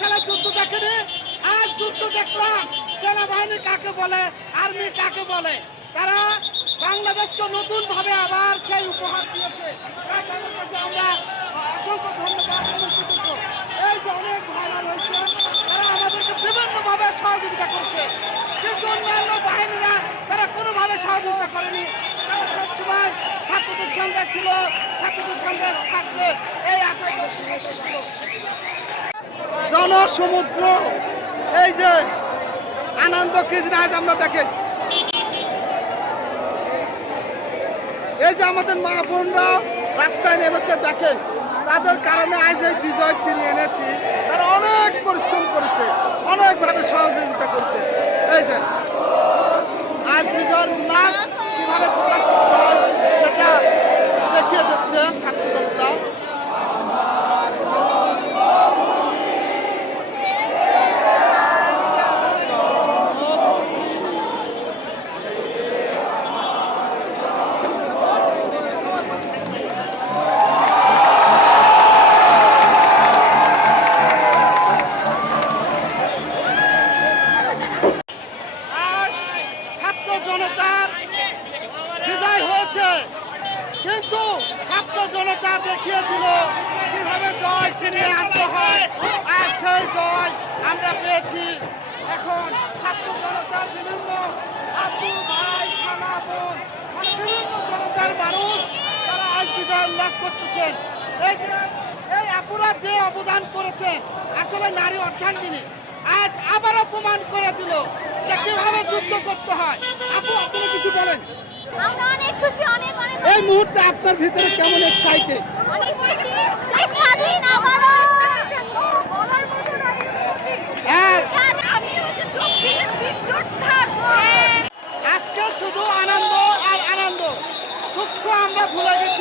সালে যুদ্ধ দেখেনি আজ যুদ্ধ দেখলাম, সেনাবাহিনী কাকে বলে, আর্মি কাকে বলে। তারা বাংলাদেশকে নতুন ভাবে আবার সেই উপহার দিয়েছে। তাদের কাছে আমরা অসংখ্য ধন্যবাদ অনেক ভাইরা তারা আমাদেরকে বিভিন্ন ভাবে সহযোগিতা করছে। কিন্তু অন্যান্য বাহিনীরা তারা কোনোভাবে সহযোগিতা করেনি। তারা সবসময় ছাত্রদের সঙ্গে ছিল, ছাত্রদের সঙ্গে থাকবে, এই আশা ছিল জনসমুদ্র। এই যে আনন্দ কিজরাজ আমরা দেখেন। এই যে আমাদের মা বোনরা রাস্তায় নেমেছে, দেখেন। তাদের কারণে আজ এই বিজয় ছিনিয়ে এনেছি। তারা অনেক পরিশ্রম করেছে, অনেকভাবে সহযোগিতা করেছে। এই যে, আজ বিজয়ের উল্লাস কীভাবে প্রকাশ করতে হয় সেটা দেখিয়ে দিচ্ছে। জনতার বিদায় হয়েছে। কিন্তু ছাত্র জনতা দেখিয়ে দিল কীভাবে জয় ছিনিয়ে আনতে হয়। আর সেই জয় আমরা পেয়েছি। এখন ছাত্র জনতার বিভিন্ন মানে মানুষ তারা আজ বিজয় উল্লাস করতেছেন এই যে যে অবদান করেছেন আসলে নারী অর্ধাঙ্গিনী আজ আবারও প্রমাণ করে দিল যে কীভাবে যুদ্ধ করতে হয়। বলেন। আমরা অনেক খুশি অনেক অনেক এই মুহূর্তে আপনার ভিতরে কেমন এক্সাইটেড অনেক খুশি। স্বাধীন হ্যাঁ। আজকে শুধু আনন্দ আর আনন্দ। দুঃখ আমরা ভুলে গেছি।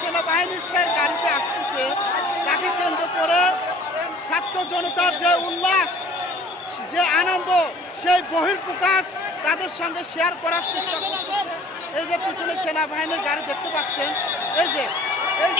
সেনাবাহিনীর সে গাড়িতে আসতেছে। তাকে কেন্দ্র করে ছাত্র জনতার যে উল্লাস, যে আনন্দ, সেই বহির প্রকাশ তাদের সঙ্গে শেয়ার করার চেষ্টা করছে। এই যে পিছনে সেনাবাহিনীর গাড়ি দেখতে পাচ্ছেন, এই যে, এই